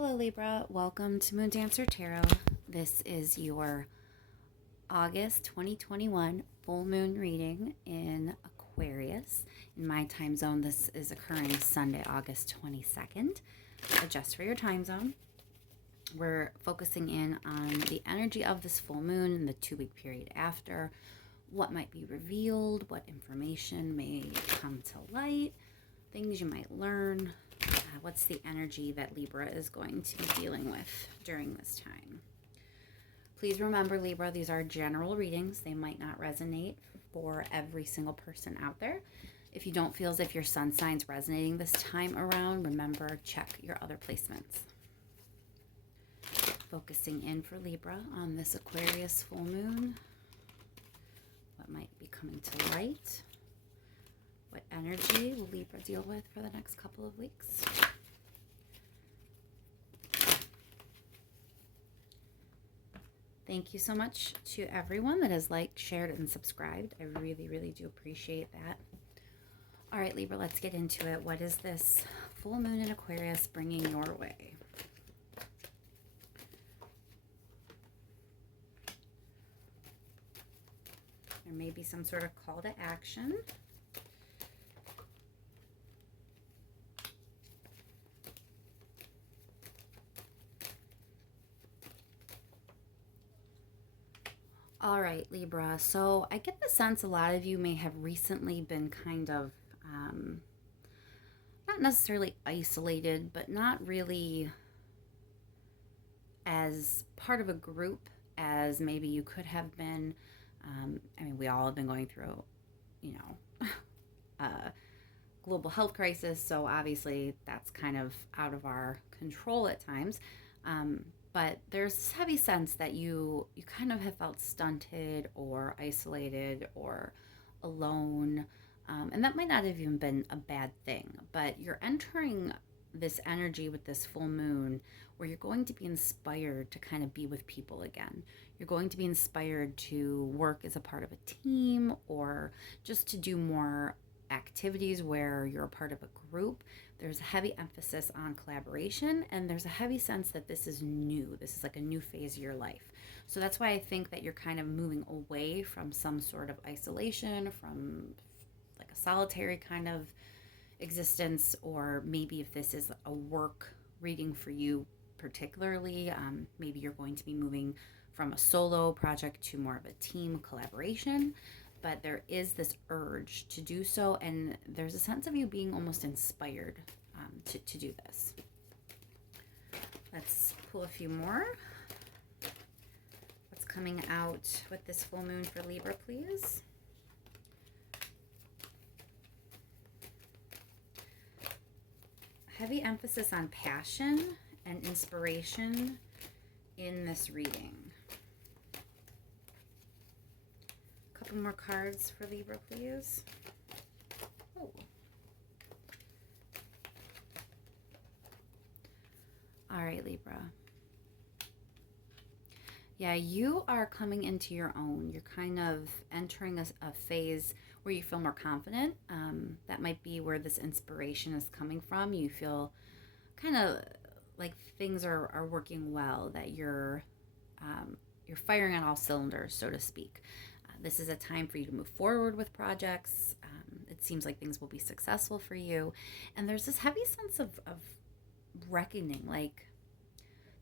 Hello Libra, welcome to Moon Dancer Tarot. This is your August 2021 full moon reading in Aquarius. In my time zone, this is occurring Sunday, August 22nd. Adjust for your time zone. We're focusing in on the energy of this full moon and the 2-week period after, what might be revealed, what information may come to light, things you might learn. What's the energy that Libra is going to be dealing with during this time? Please remember, Libra, these are general readings. They might not resonate for every single person out there. If you don't feel as if your sun sign's resonating this time around, remember, check your other placements. Focusing in for Libra on this Aquarius full moon. What might be coming to light? What energy will Libra deal with for the next couple of weeks? Thank you so much to everyone that has liked, shared, and subscribed. I really, really do appreciate that. All right, Libra, let's get into it. What is this full moon in Aquarius bringing your way? There may be some sort of call to action. All right, Libra. So I get the sense a lot of you may have recently been kind of, not necessarily isolated, but not really as part of a group as maybe you could have been. I mean, we all have been going through, a global health crisis. So obviously that's kind of out of our control at times. But there's this heavy sense that you kind of have felt stunted or isolated or alone. And that might not have even been a bad thing, but you're entering this energy with this full moon where you're going to be inspired to kind of be with people again. You're going to be inspired to work as a part of a team or just to do more activities where you're a part of a group. There's a heavy emphasis on collaboration, and there's a heavy sense that this is new. This is like a new phase of your life. So that's why I think that you're kind of moving away from some sort of isolation, from like a solitary kind of existence, or maybe if this is a work reading for you particularly, maybe you're going to be moving from a solo project to more of a team collaboration. But there is this urge to do so, and there's a sense of you being almost inspired to do this. Let's pull a few more. What's coming out with this full moon for Libra, please? Heavy emphasis on passion and inspiration in this reading. Couple more cards for Libra, please. Oh. All right, Libra. Yeah, you are coming into your own. You're kind of entering a phase where you feel more confident. That might be where this inspiration is coming from. You feel kind of like things are working well, that you're firing on all cylinders, so to speak. This is a time for you to move forward with projects. It seems like things will be successful for you. And there's this heavy sense of reckoning, like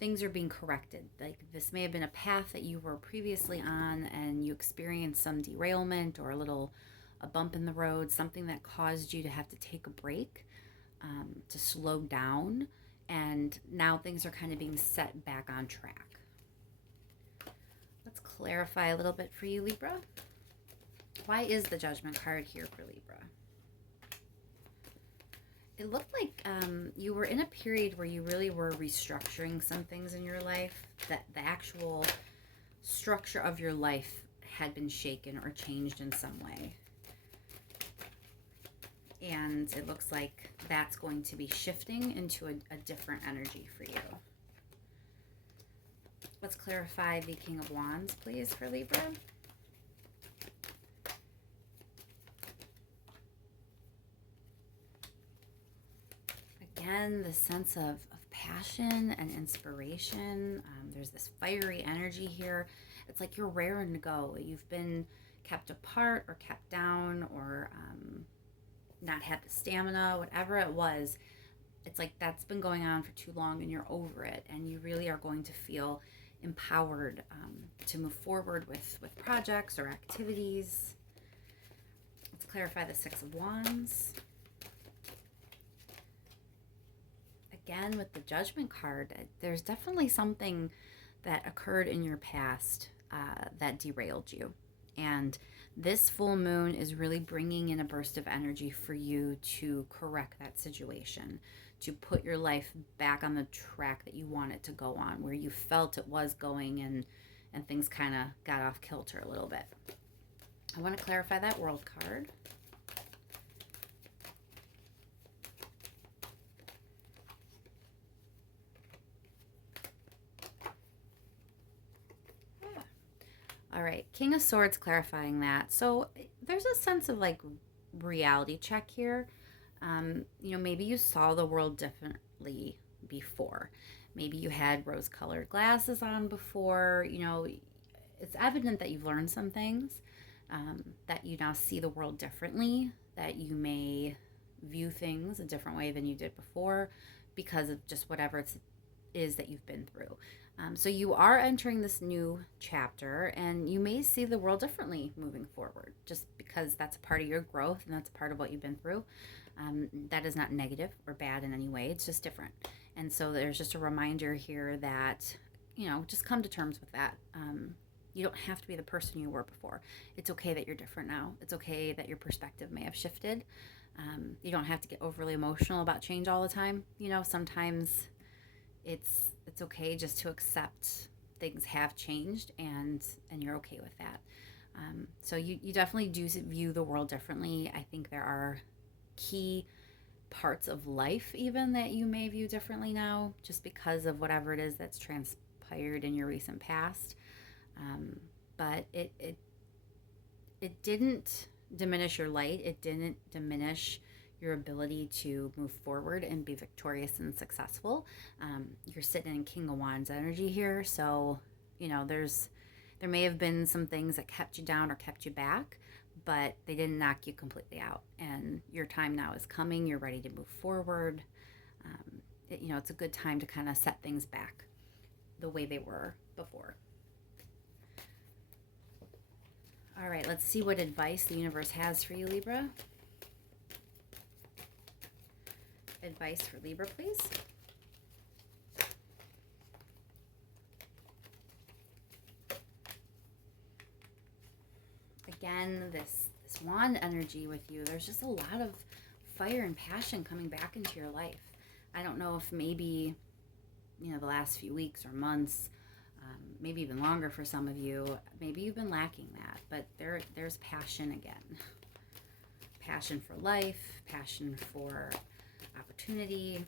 things are being corrected. Like this may have been a path that you were previously on and you experienced some derailment or a bump in the road, something that caused you to have to take a break, to slow down. And now things are kind of being set back on track. Let's clarify a little bit for you, Libra. Why is the Judgment card here for Libra? It looked like you were in a period where you really were restructuring some things in your life, that the actual structure of your life had been shaken or changed in some way. And it looks like that's going to be shifting into a different energy for you. Let's clarify the King of Wands, please, for Libra. again, the sense of passion and inspiration. There's this fiery energy here. It's like you're raring to go. You've been kept apart or kept down, or not had the stamina, whatever it was. It's like that's been going on for too long and you're over it, and you really are going to feel empowered to move forward with projects or activities. Let's clarify the Six of Wands. Again, with the Judgment card, there's definitely something that occurred in your past that derailed you. And this full moon is really bringing in a burst of energy for you to correct that situation, to put your life back on the track that you want it to go on, where you felt it was going, and things kind of got off kilter a little bit. I want to clarify that World card. All right, King of Swords, clarifying that. So there's a sense of like reality check here. Maybe you saw the world differently before. Maybe you had rose-colored glasses on before. It's evident that you've learned some things, that you now see the world differently, that you may view things a different way than you did before because of just whatever it is that you've been through. So you are entering this new chapter, and you may see the world differently moving forward, just because that's a part of your growth and that's a part of what you've been through. That is not negative or bad in any way. It's just different. And so there's just a reminder here that, just come to terms with that. You don't have to be the person you were before. It's okay that you're different now. It's okay that your perspective may have shifted. You don't have to get overly emotional about change all the time. Sometimes it's okay just to accept things have changed, and you're okay with that. So you definitely do view the world differently. I think there are key parts of life even that you may view differently now, just because of whatever it is that's transpired in your recent past. But it didn't diminish your light. It didn't diminish your ability to move forward and be victorious and successful. You're sitting in King of Wands energy here, so there may have been some things that kept you down or kept you back, but they didn't knock you completely out. And your time now is coming. You're ready to move forward. It's a good time to kind of set things back the way they were before. All right, let's see what advice the universe has for you, Libra. Advice for Libra, please. Again, this wand energy with you, there's just a lot of fire and passion coming back into your life. I don't know if maybe, the last few weeks or months, maybe even longer for some of you, maybe you've been lacking that, but there's passion again. Passion for life, passion for opportunity.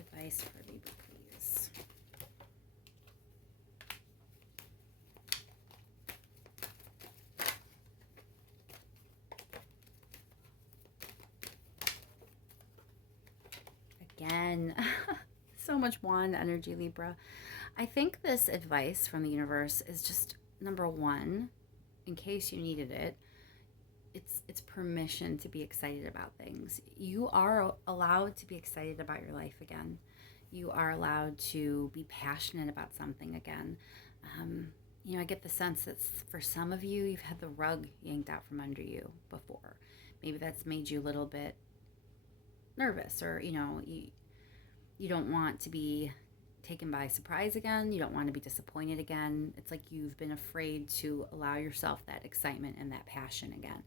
Advice for Libra, please. Again, so much wand energy, Libra. I think this advice from the universe is just, number one, in case you needed it, it's permission to be excited about things. You are allowed to be excited about your life again. You are allowed to be passionate about something again. I get the sense that for some of you, you've had the rug yanked out from under you before. Maybe that's made you a little bit nervous, or you don't want to be taken by surprise again. You don't want to be disappointed again. It's like you've been afraid to allow yourself that excitement and that passion again.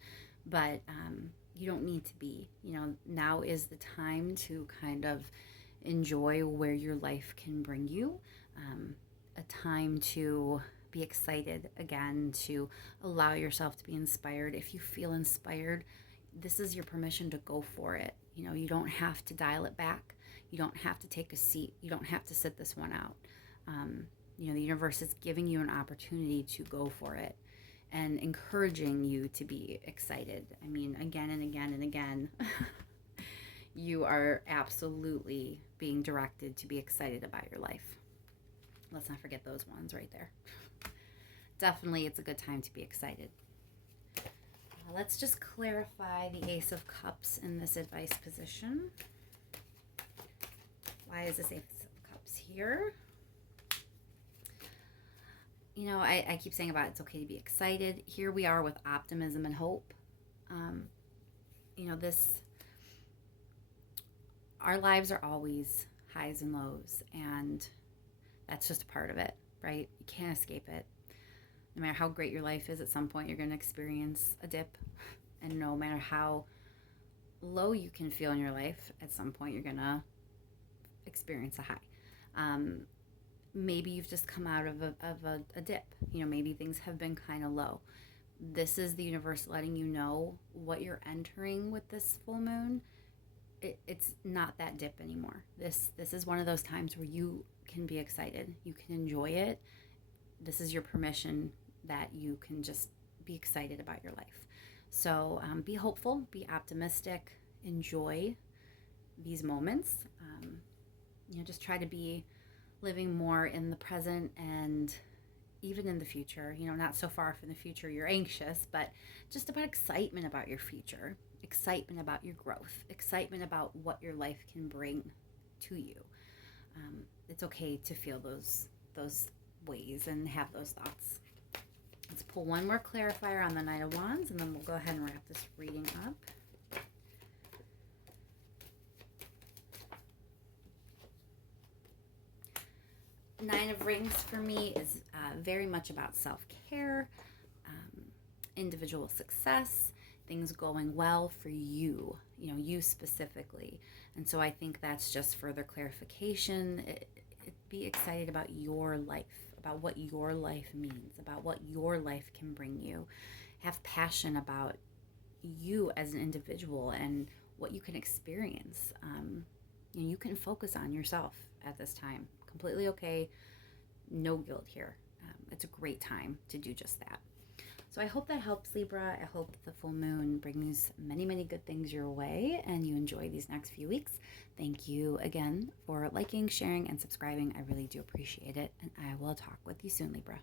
But you don't need to be. Now is the time to kind of enjoy where your life can bring you. A time to be excited again, to allow yourself to be inspired. If you feel inspired, this is your permission to go for it. You don't have to dial it back. You don't have to take a seat. You don't have to sit this one out. The universe is giving you an opportunity to go for it and encouraging you to be excited. I mean, again and again and again. You are absolutely being directed to be excited about your life. Let's not forget those ones right there. Definitely, it's a good time to be excited. Let's just clarify the Ace of Cups in this advice position. Why is this Ace of Cups here? You know, I keep saying about it's okay to be excited. Here we are with optimism and hope. You know, our lives are always highs and lows, and that's just a part of it, right? You can't escape it. No matter how great your life is, at some point you're going to experience a dip. And no matter how low you can feel in your life, at some point you're going to experience a high. Maybe you've just come out of a dip. You know, maybe things have been kind of low. This is the universe letting you know what you're entering with this full moon. It's not that dip anymore. This is one of those times where you can be excited. You can enjoy it. This is your permission that you can just be excited about your life. So be hopeful, be optimistic, enjoy these moments. You know, just try to be living more in the present and even in the future. You know, not so far from the future you're anxious, but just about excitement about your future, excitement about your growth, excitement about what your life can bring to you. It's okay to feel those ways and have those thoughts. Let's pull one more clarifier on the Knight of Wands, and then we'll go ahead and wrap this reading up. Nine of Rings for me is very much about self-care, individual success, things going well for you, you know, you specifically. And so I think that's just further clarification. Be excited about your life, about what your life means, about what your life can bring you. Have passion about you as an individual and what you can experience. You can focus on yourself at this time. Completely okay. No guilt here. It's a great time to do just that. So I hope that helps, Libra. I hope the full moon brings many, many good things your way and you enjoy these next few weeks. Thank you again for liking, sharing, and subscribing. I really do appreciate it. And I will talk with you soon, Libra.